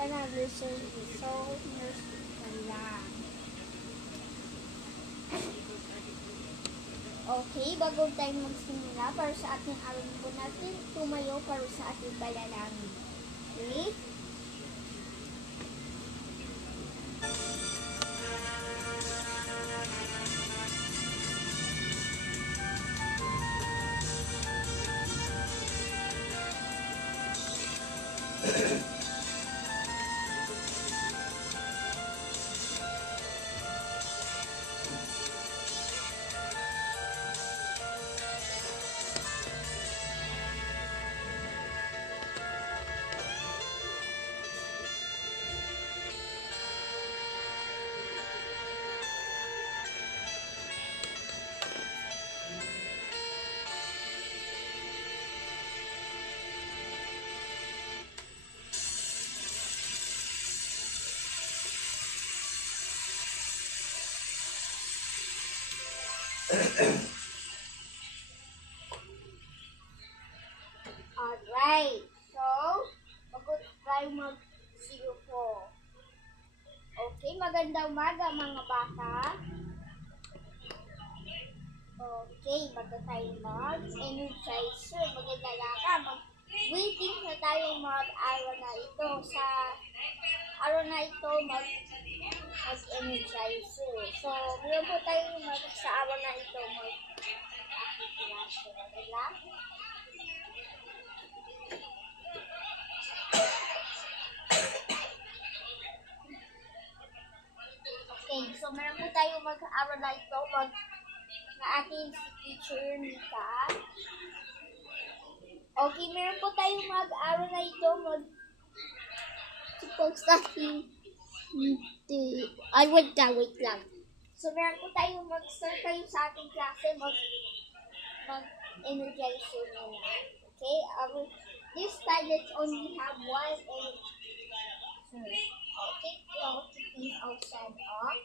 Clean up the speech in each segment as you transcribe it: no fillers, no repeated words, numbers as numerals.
Panalo service. So, nurse lang. Okay, bago tayo magsimula, para sa ating araw po natin, tumayo para sa ating panalangin. Okay? Alright, so, bago tayo mag-zero. Okay, magandang umaga mga bata. Okay, bago tayo mag-energizer, magandang ka, waiting na tayo mag-araw na ito. Sa araw na ito, mag-energizer. So, meron po tayo sa araw na ito, mag-activation. Okay, so meron po tayo mag-aaral na ito na ating teacher Nika. Okay, meron po tayo mag-aaral na ito wait lang. So meron po tayo mag-start tayo sa ating klase mag-energizer muna. Okay, this time let's only have one energizer. Okay, so keep outside off.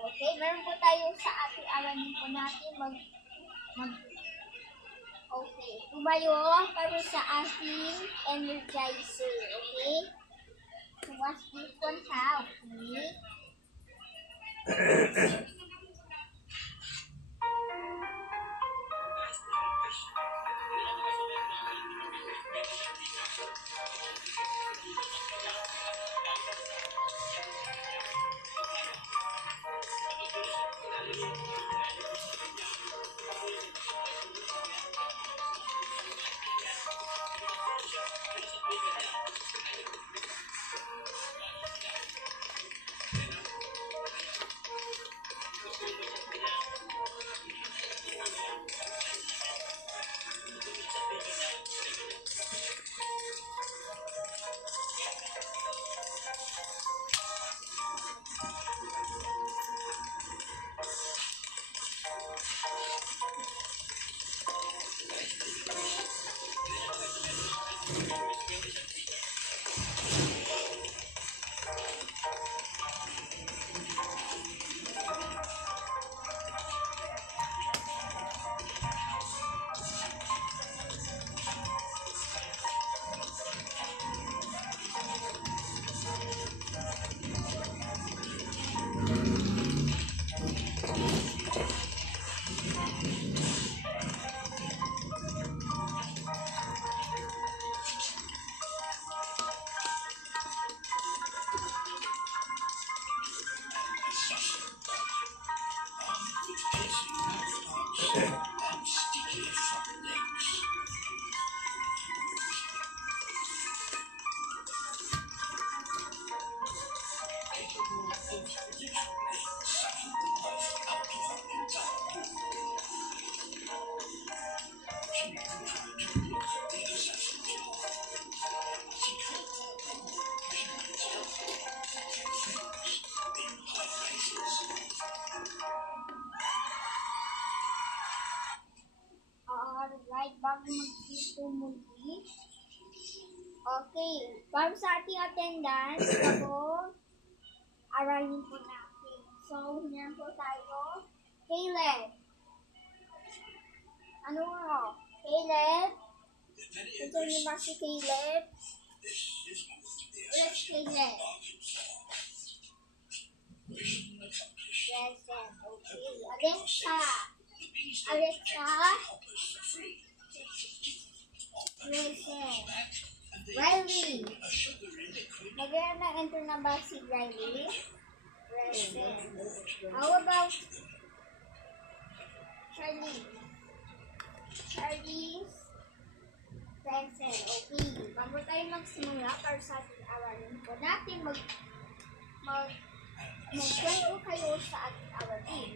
Okay, meron po tayo sa ating araling po natin okay, tumayo para sa ating energizer, okay? So watch this one how, okay? Alright, bago mag-ito muli. Okay, para sa ating attendance, bago aralin po natin. So, hinyan po tayo. Caleb, ano mo? Caleb. Ito niyo ba si Caleb? Where's Caleb? Present. Okay. Alexa. Alexa. Present. Riley. Nag-enter na ba si Riley? Present. How about Charlie? Charlie's present. Okay. Bago tayo magsimula para sa ating aralin po natin, magkwento kayo sa ating aralin.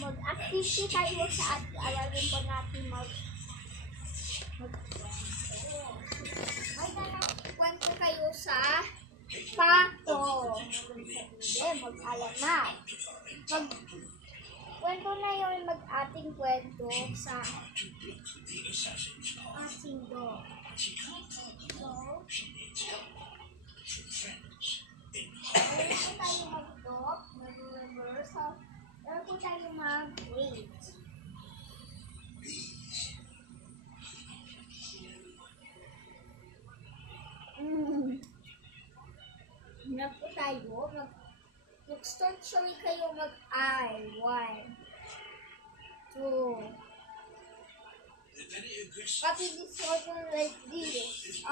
Mag-activity tayo sa ating aralin po natin. Magkwento kayo sa pato. Mag-alamat. Kwento na yun, mag-ating kwento sa ating dog. So, meron po tayo mag-dog, mag-reverse, meron po tayo mag-wait. Meron po tayo, mag-start kayo mag-I. 1, 2. Copy this order like this.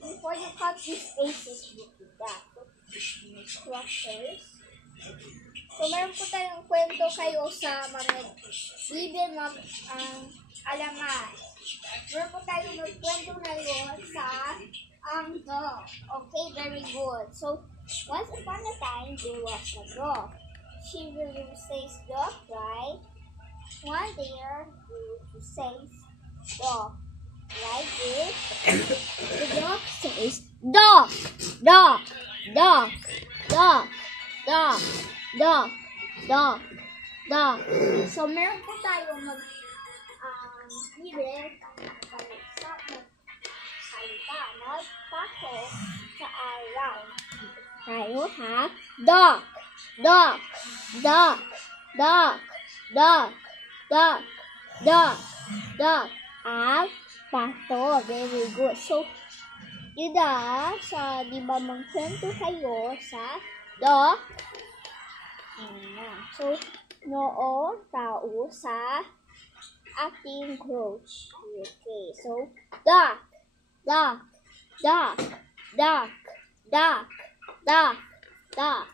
Before you cut these spaces, you do that. Structures. So, meron po tayong kwento kayo sa mga ibig alamat. Meron po tayong magkwento na yun sa dog. Okay, very good. So, once upon a time, there was a dog. She really says dog, right? One day, she says dog. Like this. The dog says dog, dog, dog, dog, dog, dog, dog, dog. So, meron po tayo ibig salita, nagpako sa araw. Tayo ha? Dog, dog, dog, dog, dog, dog, dog, dog. Ang pato. Very good. So, di ba magkwento kayo sa dog? So, noong tao sa ating coach. Okay. So, dog, dog, dog, dog, dog, dog, dog,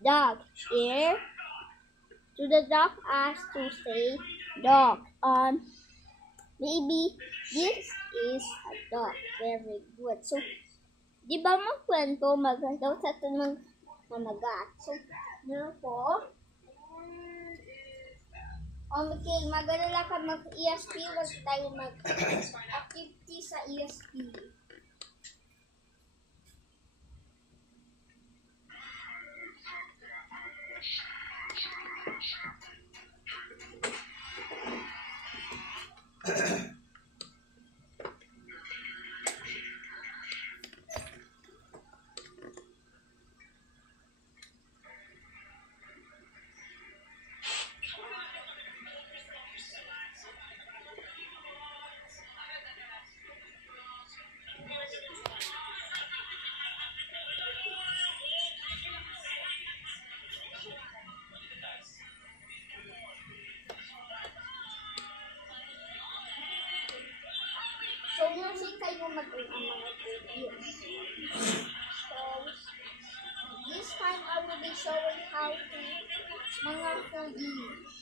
dog. Here, to the dog asked to say dog. Maybe this is a dog. Very good. So, di ba magkwento, magdaw sa tanong mamagat. So, meron po. Okay, mag-alala ka mag-ESP. Huwag tayo mag-activity sa ESP. So, nasa kayo mag-ang mga videos. So, this time I will be showing how to mga foodies.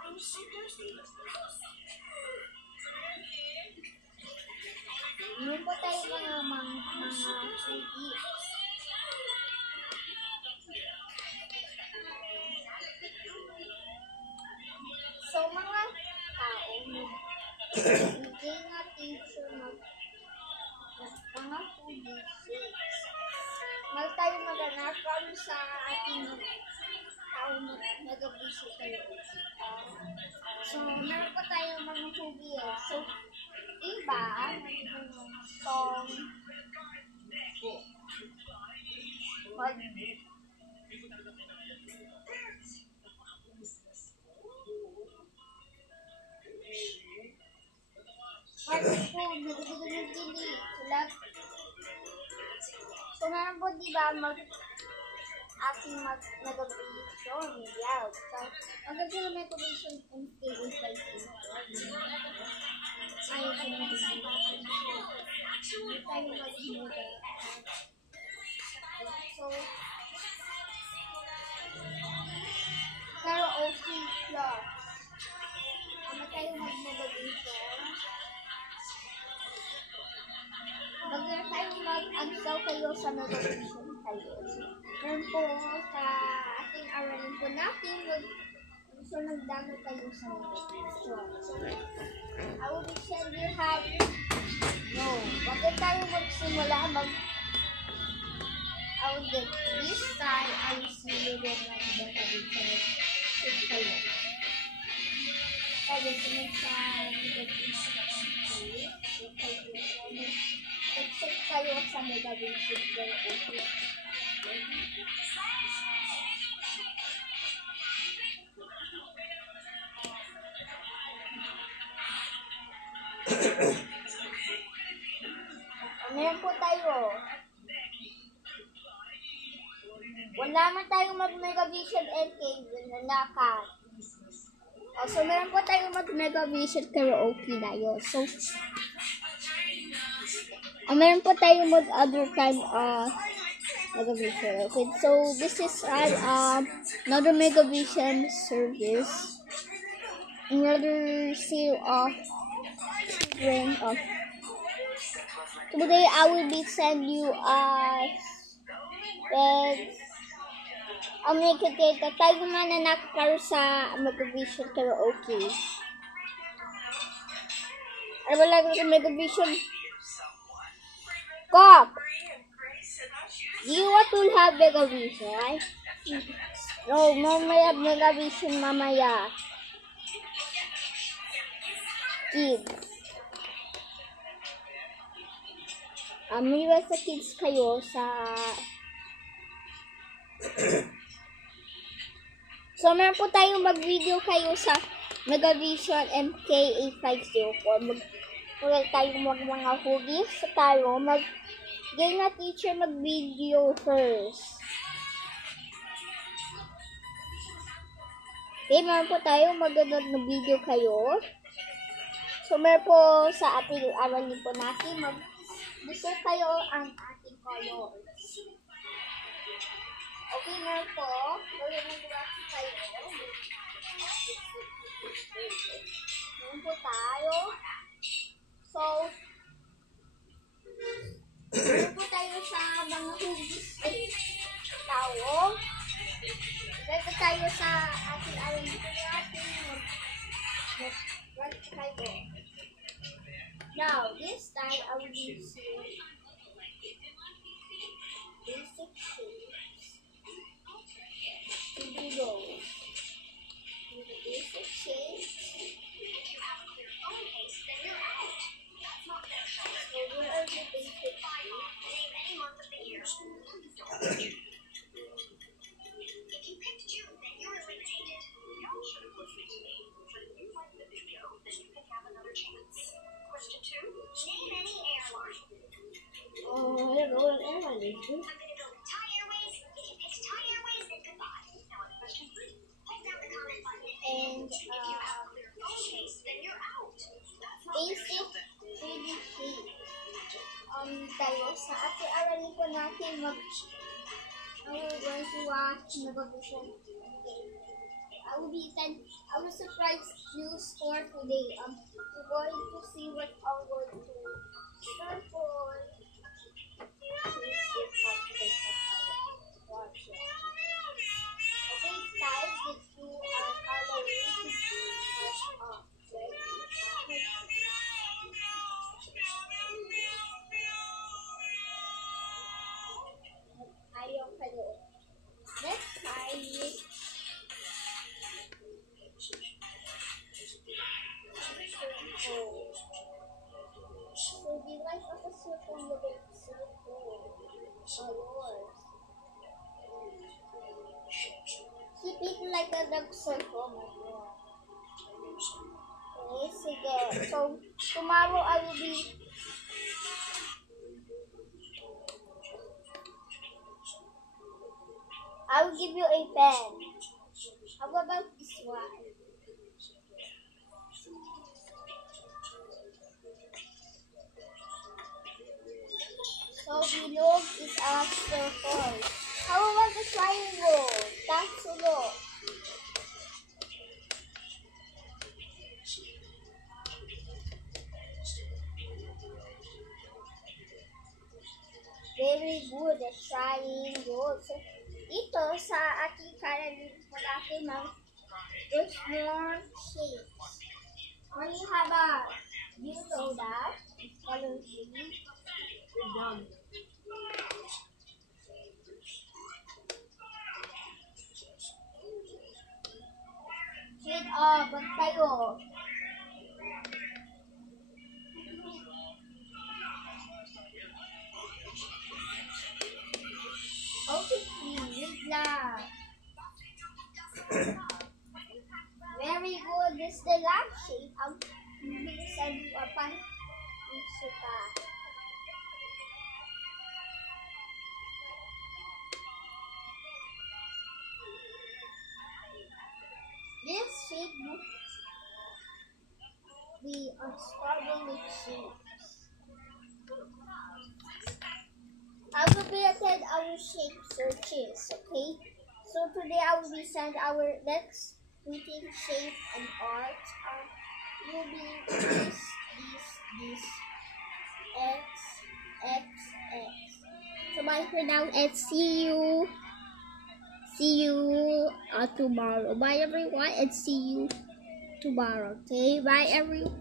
I'm so thirsty. Meron po tayo mga foodies. So, mga tao, bigay natin siya mga foodies. Mag tayo maganap from sa ating tao nag-abisi tayo. So, meron pa tayong mga foodies. So, iba, song, Part 2, nagdidili. So, meron po, di ba, ating mag-nag-operation. Yeah. So, maganda na may operation and stay by ayaw ko na so, pero okay plus. Ano tayo mag-navigation? Bagay tayo mag-agsaw kayo sa navigation tayo. Meron po sa ating aralin po natin, so nagdano tayo sa navigation. So, I will be sure you have no. Bagay tayo magsimula I will get this time. I will see you then navigation. Kayo. Kaya sunod sa except kayo sa megabasic pero okay. Meron po tayo. Wala man tayong mag-megavision LK na nakat. So, meron po tayong mag-megavision karaoke na yun. So, meron po tayong mag-other kind of megavision. Okay, so this is another megavision service. Another seal of children of. Today, I will be sending you nakikita tayo man na nakakaro sa Megavision karaoke. Ano ba lang sa Megavision? Cop! You want to have Megavision, right? No, mamaya Megavision mamaya. Kids. May sa kids kayo sa so, meron po tayong mag-video kayo sa Megavision MK8504. Mag tayong mga hugis sa tayo. Mag-game na teacher mag-video first. Okay, meron po tayong maganood na video kayo. So, meron po sa ating aralin po natin. Gusto kayo ang ating colors. Okay, meron po. Gawin mo tayo. Meron po tayo. So, meron po tayo sa mga hugis tao. Meron po tayo sa ating aralin po natin. Right tayo. Now, this time, I will be using basic shapes. Below. With the basic shapes. So, where are the basic shapes? Name any month of the year. If you picked June, then you're eliminated. Y'all should have listened to me. But if you like the video, then you can have another chance. Question 2. Name any airline. Oh, I don't know what an airline is. I'm going to go with Thai Airways. If you picked Thai Airways, then goodbye. Now on question 3. Hold down the comment button. And, if you have a clear phone case, then you're out. Basic 3D shape. Tayo, sa ating aralin po natin we're going to watch Megavision. I will surprise you for today. We're going to see what I'm going to start for. Okay, guys, let's do our coloring. Ayaw kayo. Next time, so do you like a circle with a circle? Yours. Keep it like a dog circle, my God. Okay, sige. So, tomorrow I will give you a pen. How about this one? So, bilog is a circle. How about the triangle? Tatsulo. Very good, the triangle. So, ito sa ating kanan natin there's more shapes. When you have you know that? Color shade. Shade ba't kayo? Okay, wait lang. Very good. This is the last shape. Ang bilisan mo pa. Suka. This shape we are starting with shapes. I will be attend our shape searches, okay? So today I will be send our next meeting shape and art. Will be this, X, X, X. So bye for now and see you tomorrow. Bye everyone and see you tomorrow. Okay, bye everyone.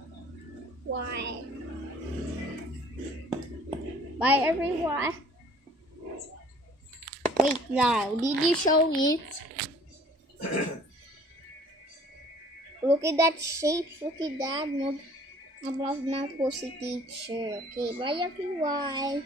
Bye everyone. Wait now, did you show it? Look at that shape, look at that. I'm not po si teacher. Okay, bye everyone.